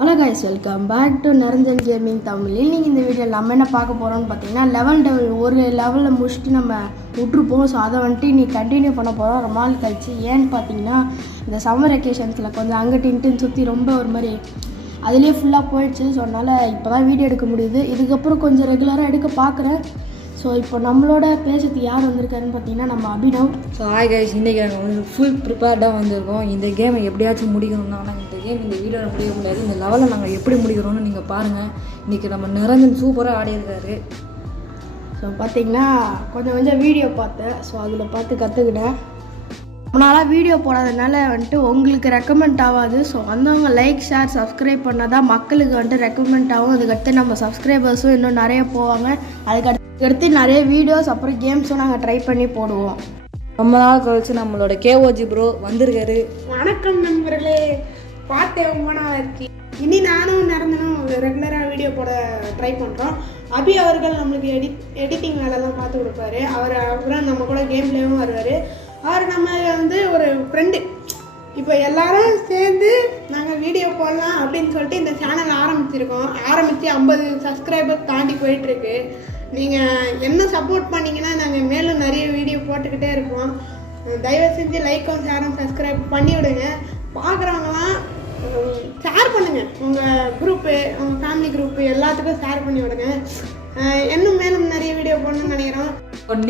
Hello guys, welcome back to Niranjan gaming தமிழில். நீங்கள் இந்த வீடியோவில் நம்ம என்ன பார்க்க போகிறோம்னு பார்த்தீங்கன்னா, ஒரு லெவலில் முடிச்சுட்டு நம்ம விட்ருப்போம். ஸோ அதை வந்துட்டு நீ கண்டினியூ பண்ண போகிறோம் ரொம்ப நாள் கழிச்சு. ஏன்னு பார்த்தீங்கன்னா, இந்த சம்மர் வெக்கேஷன்ஸில் கொஞ்சம் அங்கிட்டு இன்ட்டுன்னு சுற்றி ரொம்ப ஒரு மாதிரி அதுலேயே ஃபுல்லாக போயிடுச்சு. ஸோ அதனால் இப்போ தான் வீடியோ எடுக்க முடியுது. இதுக்கப்புறம் கொஞ்சம் ரெகுலராக எடுக்க பார்க்குறேன். ஸோ இப்போ நம்மளோட பேசுறதுக்கு யார் வந்திருக்காருன்னு பார்த்தீங்கன்னா, நம்ம அபினவ். ஸோ ஹாய் கைஸ், இன்றைக்கி நாங்கள் வந்து ஃபுல் ப்ரிப்பேர்டாக வந்திருக்கோம். இந்த கேமை எப்படியாச்சும் முடிக்கணும்னா, நாங்கள் இந்த கேம் இந்த வீடியோவில் முடிய முடியாது. இந்த லெவலில் நாங்கள் எப்படி முடிக்கிறோன்னு நீங்கள் பாருங்கள். இன்றைக்கி நம்ம நிரஞ்சன் சூப்பராக ஆடியிருக்காரு. ஸோ பார்த்தீங்கன்னா கொஞ்சம் வீடியோ பார்த்தேன். ஸோ அதில் பார்த்து கற்றுக்கிட்டேன். ரொம்ப நாளாக வீடியோ போடாதனால வந்துட்டு உங்களுக்கு ரெக்கமெண்ட் ஆகாது. ஸோ வந்தவங்க லைக், ஷேர், சப்ஸ்கிரைப் பண்ணால் தான் மக்களுக்கு வந்துட்டு ரெக்கமெண்ட் ஆகும். அதுக்கடுத்து நம்ம சப்ஸ்கிரைபர்ஸும் இன்னும் நிறைய போவாங்க. அதுக்கடுத்து நிறைய வீடியோஸ் அப்புறம் கேம்ஸும் நாங்கள் ட்ரை பண்ணி போடுவோம். ரொம்ப நாள் கழிச்சு நம்மளோட கேஓஜி ப்ரோ வந்திருக்காரு. வணக்கம் நண்பர்களே, பார்த்தேன் ரொம்ப நாள் ஆச்சு. இனி நானும் நிரந்தனும் ரெகுலராக வீடியோ போட ட்ரை பண்ணுறோம். அபி அவர்கள் நம்மளுக்கு எடிட்டிங் வேலைலாம் பார்த்து கொடுப்பாரு. அவர் அப்புறம் நம்ம கூட கேம் பிளேவும் வருவார். அவர் நம்ம வந்து ஒரு ஃப்ரெண்டு. இப்போ எல்லாரும் சேர்ந்து நாங்கள் வீடியோ போடலாம் அப்படின்னு சொல்லிட்டு இந்த சேனல் ஆரம்பித்து 50 சப்ஸ்கிரைபர் தாண்டி போயிட்டுருக்கு. நீங்கள் என்ன சப்போர்ட் பண்ணிங்கன்னா நாங்கள் மேலும் நிறைய வீடியோ போட்டுக்கிட்டே இருப்போம். தயவு செஞ்சு லைக்கும் ஷேரும் சப்ஸ்கிரைப் பண்ணி விடுங்க. பார்க்குறவங்களாம் ஷேர் பண்ணுங்கள். உங்கள் குரூப்பு, உங்கள் ஃபேமிலி குரூப்பு எல்லாத்துக்கும் ஷேர் பண்ணி விடுங்க. இன்னும் மேலும் நிறைய வீடியோ போடணும்னு நினைக்கிறோம்.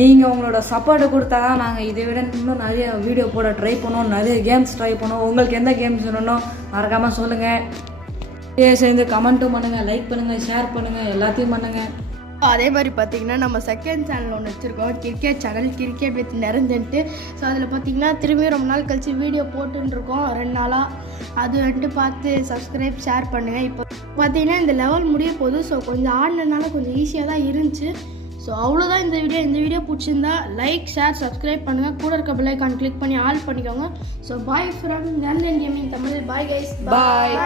நீங்கள் உங்களோட சப்போர்ட்டை கொடுத்தா தான் நாங்கள் இதை விட இன்னும் நிறைய வீடியோ போட ட்ரை பண்ணுவோம். நிறைய கேம்ஸ் ட்ரை பண்ணுவோம். உங்களுக்கு எந்த கேம்ஸ் வேணும்னோ மறக்காமல் சொல்லுங்கள். சேர்ந்து கமெண்ட்டும் பண்ணுங்கள், லைக் பண்ணுங்கள், ஷேர் பண்ணுங்கள், எல்லாத்தையும் பண்ணுங்கள். அதே மாதிரி பார்த்தீங்கன்னா நம்ம செகண்ட் சேனல் ஒன்று வச்சுருக்கோம், கிரிக்கெட் சேனல், கிரிக்கெட் வித் நிரஞ்சன்ட்டு. ஸோ அதில் பார்த்தீங்கன்னா திரும்பி ரொம்ப நாள் கழிச்சு வீடியோ போட்டுருக்கோம் 2 நாளாக. அது வந்துட்டு பார்த்து சப்ஸ்கிரைப், ஷேர் பண்ணுங்கள். இப்போ பார்த்தீங்கன்னா இந்த லெவல் முடிய போகுது. ஸோ கொஞ்சம் ஆடினதுனால கொஞ்சம் ஈஸியாக தான் இருந்துச்சு. ஸோ அவ்வளோதான் இந்த வீடியோ பிடிச்சிருந்தா லைக், ஷேர், சப்ஸ்கிரைப் பண்ணுங்கள். கூட இருக்க பெல் ஐகான் கிளிக் பண்ணி ஆல் பண்ணிக்கோங்க. So bye from Niranjan gaming Tamil. Bye guys, bye.